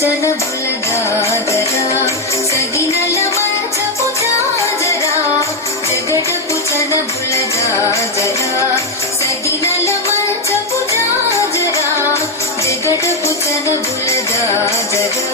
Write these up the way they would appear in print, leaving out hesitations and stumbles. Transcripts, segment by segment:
చనబుల దాదరా సగినల మంచపు జాజరా జగడపు చనబుల దాదరా సగినల మంచపు జాజరా జగడపు చనబుల దాదరా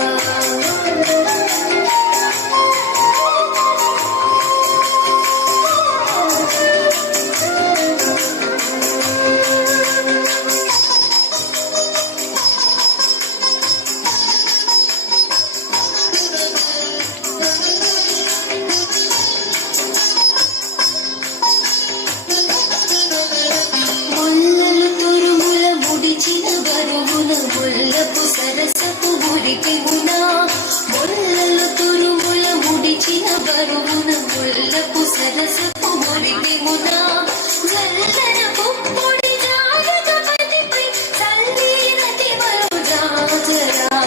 ముల్లపు సరసపు మురికిమున ముల్లలు తురుముల ముడిచిన బరువున ముల్లపు సరసపు మురికిమున జల్లన పుప్పొడి జానకపతిపై చల్లీనటి మరు జాజరా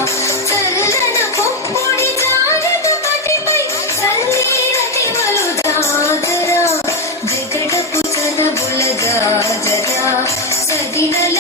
చల్లన పుప్పొడి జానకపతిపై చల్లీనటి మరు జాజరా జగడపు చనబుల జాజరా సగినల